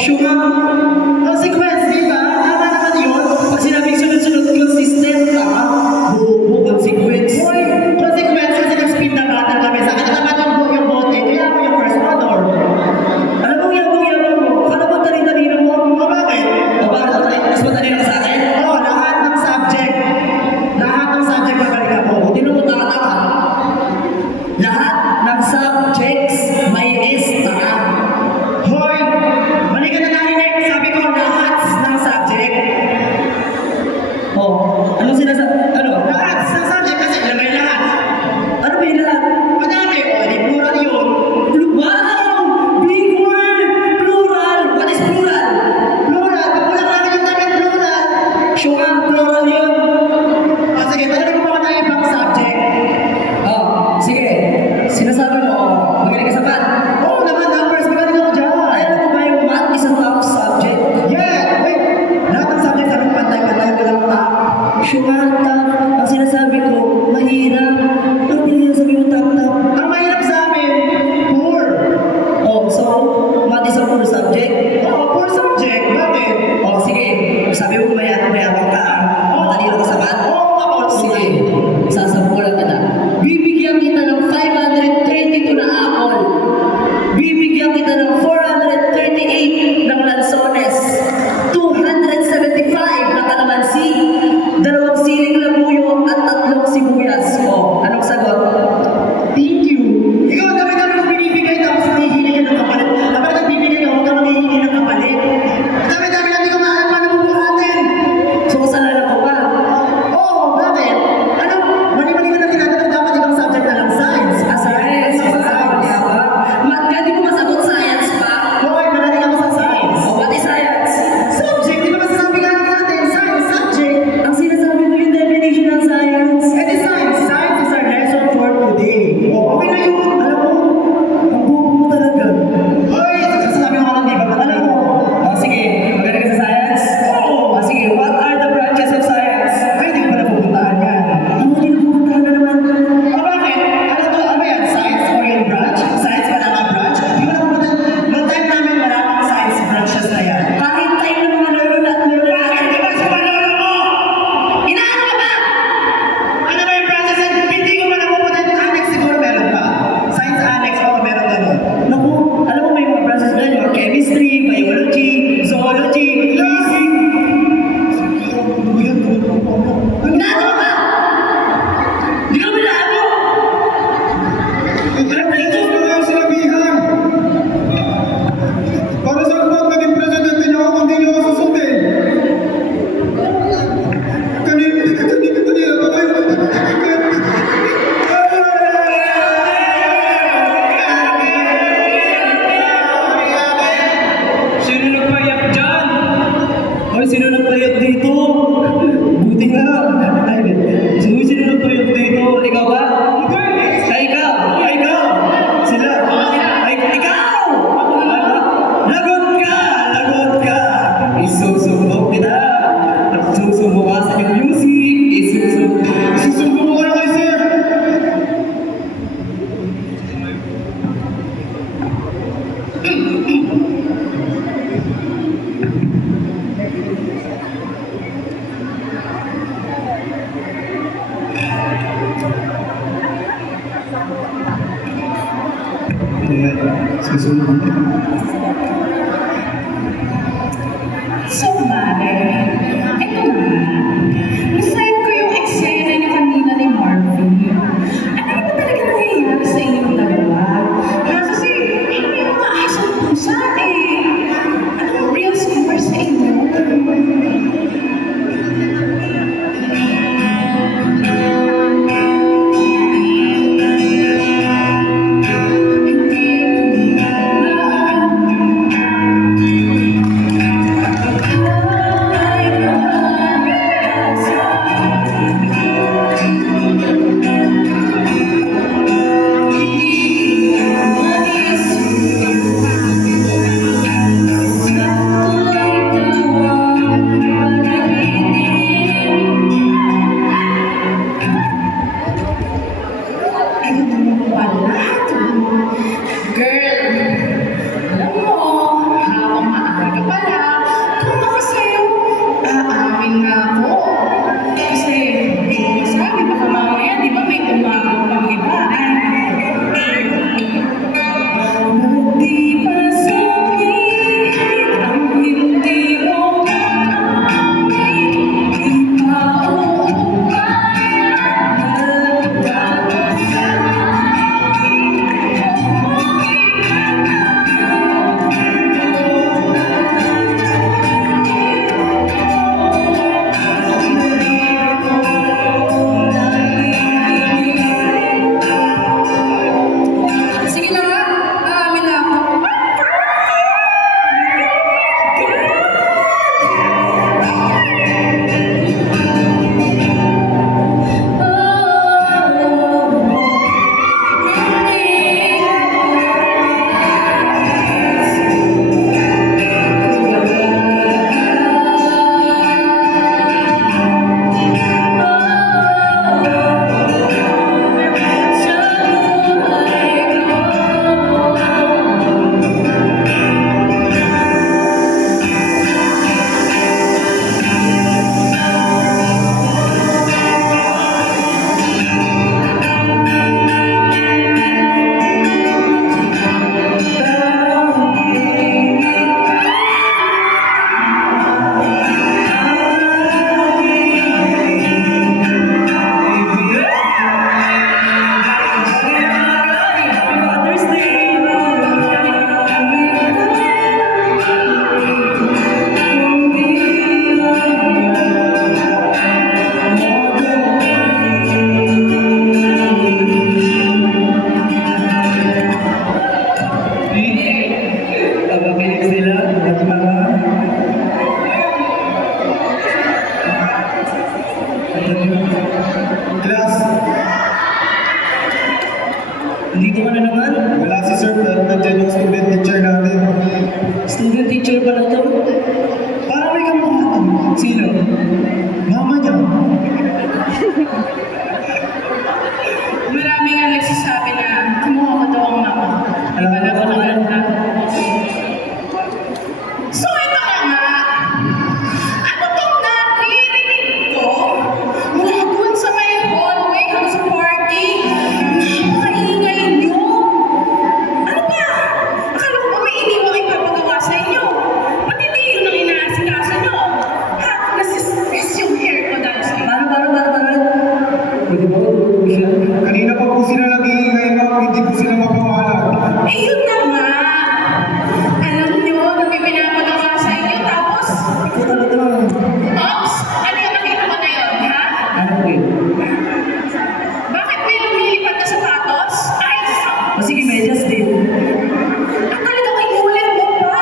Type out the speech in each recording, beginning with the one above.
Sure. Consequence, di ba? Tama naman yun. Pag sinabing sunod-sunod, consistent ka, buo consequence. Hoy, consequence kasi nag-speed na bata kami. Sa akin naman yung bote, kaya ako yung first honor. Alam mo, yabang mo. Akala mo, talino mo. O bakit? Mas matalino ka sa akin? Oo, lahat ng subject. Lahat ng subject magaling ako. Hindi mo taka-taka. Lahat ng subjects may S taka. Hoy! Mali ka na narinig. Sabi ko, lahat ng subject. Anong sinasabi? Lahat ng subject kasi alam mo yung lahat. Ano ba yung lahat? Madami. Di plural yun. Wow! Big word! Plural! What is plural? Plural. Kapulang namin yung damit plural. Sure, plural yun. Sige, talaga mo ba tayo ibang subject? Sige. Sinasabi mo, magaling ka sa math. Oo naman, numbers. Magaling ako dyan. Ayaw mo ba yung math is a tough subject? Yeah! Wait! Lahat ng subject sabi ko, pantay-pantay, walang top. Sure, top. Ang sinasabi ko, mahirap. Ang hindi sabi mo, top. Ang mahirap sa amin, poor. So, math is a poor subject? Oo, poor subject. Bakit? Sige. Sabi mo, mayabang ka. Matalino ka sa math? Oo, sige. Sasabi ko lang ka na. Bibigyan kita ng 532 na apple. Bibigyan kita ng 438 ng lansones. 275 na kalamansi. 2 siling labuyo at 3 sibuyas. Anong sagot? Thank you. Ikaw, dami-dami mong binibigay tapos nangihingi ka ng kapalit. Kapag nagbibigay ka, huwag ka mangihingi ng kapalit. Dami-dami lang hindi ko maalam pa nabubuhatin. So, kasalanan ko pa. Oo, bakit? Mali-mali ka na tinatanong, dapat ibang subject na lang science. Science. Math ka, di mo masagot science pa? Hoy, malaling ako sa science. What is science? Subject, di ba masasabi nga natin? Science, subject. Ang sinasabi mo yung definition ng science. Di science. Science is our lesson for today. Okay na yun. Alam mo, ang bubo mo talaga. Hoy, sasabi mo ka lang, di ba? Alam mo. Sige, magaling ka sa science? Oo. Sige, what are the branches of science? Ay, di ko pala pupuntahan yan. Hindi ko pupuntahan na naman. Bakit? Ano yan? Science or yung branch? Science wala nga branch? Di ko na pupuntahan. Noong time namin, wala kang science branches na yan. Kahit time ng mga lolo at lolo. Bakit di ba sa mga lolo mo? Inaano ka ba? Ano ba yung branches? Hindi ko pa napupuntahan. Annex siguro meron pa. Science annex, meron ganun. Naku, alam mo may mga branches na yun. Chemistry, biology, zoology, physics. Inaano ka ba? Di ka ba inaano? Alam mo ito? Ano yung sinabihan? Para sa pag naging presidente niyo ako, hindi niyo ako susundin. Kanina pa kayo. Sino nagpayak dyan? nandyan yung student teacher natin. Student teacher pala to? Parang may kamukha to. Sino? Mama niya. Marami nga nagsasabi na kumuha ko daw ang mama. Di ba na maganda? So ito na nga. Ano tong naririnig ko mula doon sa may hallway hanggang sa party? Napakaingay niyo. Ano ba? Akala ko ba may iniwang ipapagawa sa inyo? Ba't hindi yun ang inaasikaso niyo? Ha? Nasistress yung hair ko dahil sa inyo. Paano? Pwede ba tutulog siya? Kanina pa po sila nag-iingay ma'am, hindi po sila mapawalan. Eh yun na nga. Alam nyo na may pinapagawa sa inyo tapos, Ikaw talaga. oops, ano yung nakita ko na yun, ha? Ano ko yun? Bakit may lumilipad na sapatos? Ay, O sige, medyas din. akala ko inulit mo pa.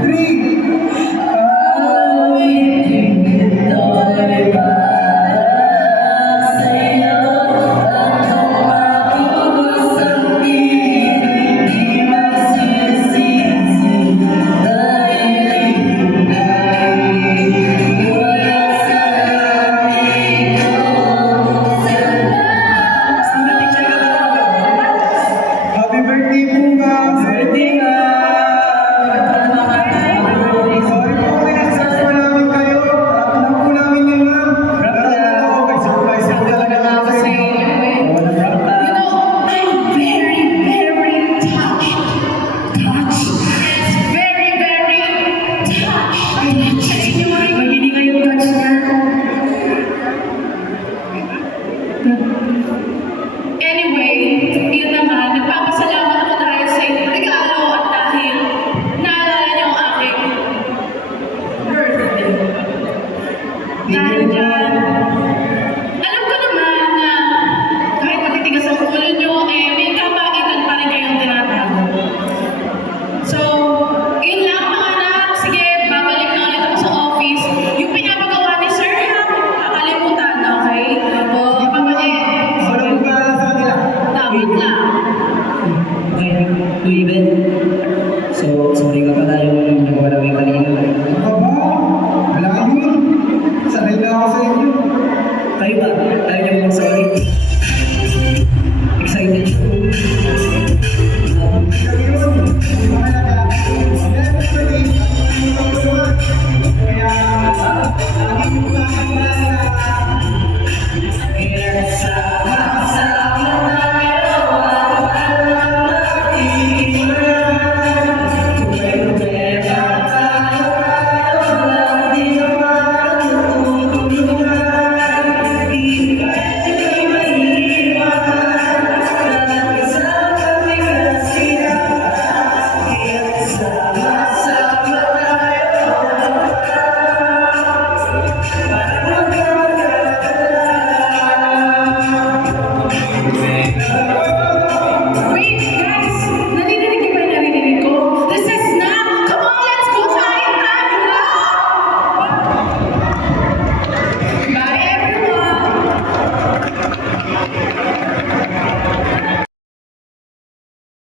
Green! Happy birthday po ma'am! Birthday nga! Sorry po kung in-expect po namin kayo. Alam po namin yun ma'am. Pero may surprise po talaga Ako ako sa sa inyo inyo. eh. You know, I'm very, very touched. Touched. Yes, very, very touched. Sa inyo rin. Hindi kayong touch niya. Anyway, yun naman, nagpapasalamat ako dahil sa inyong regalo at dahil naalala niyo ang aking birthday. Dahil dyan, alam ko naman na kahit matitigas ang ulo niyo, may kabaitan pa rin kayong tinatago. So, yun lang mga anak. Sige, babalik na ulit ako sa office. Yung pinapagawa ni Sir Ham, kakalimutan, okay? O, babalik. Wala po pala sa kanila. Dapat lang. Okay, to even. So, sorry ka pala yung nagawa namin kanina. Aba, wala yun. Sanay na ako sa inyo. Kayo ba? Ayaw niyo mag-sorry? Excited siya. Sa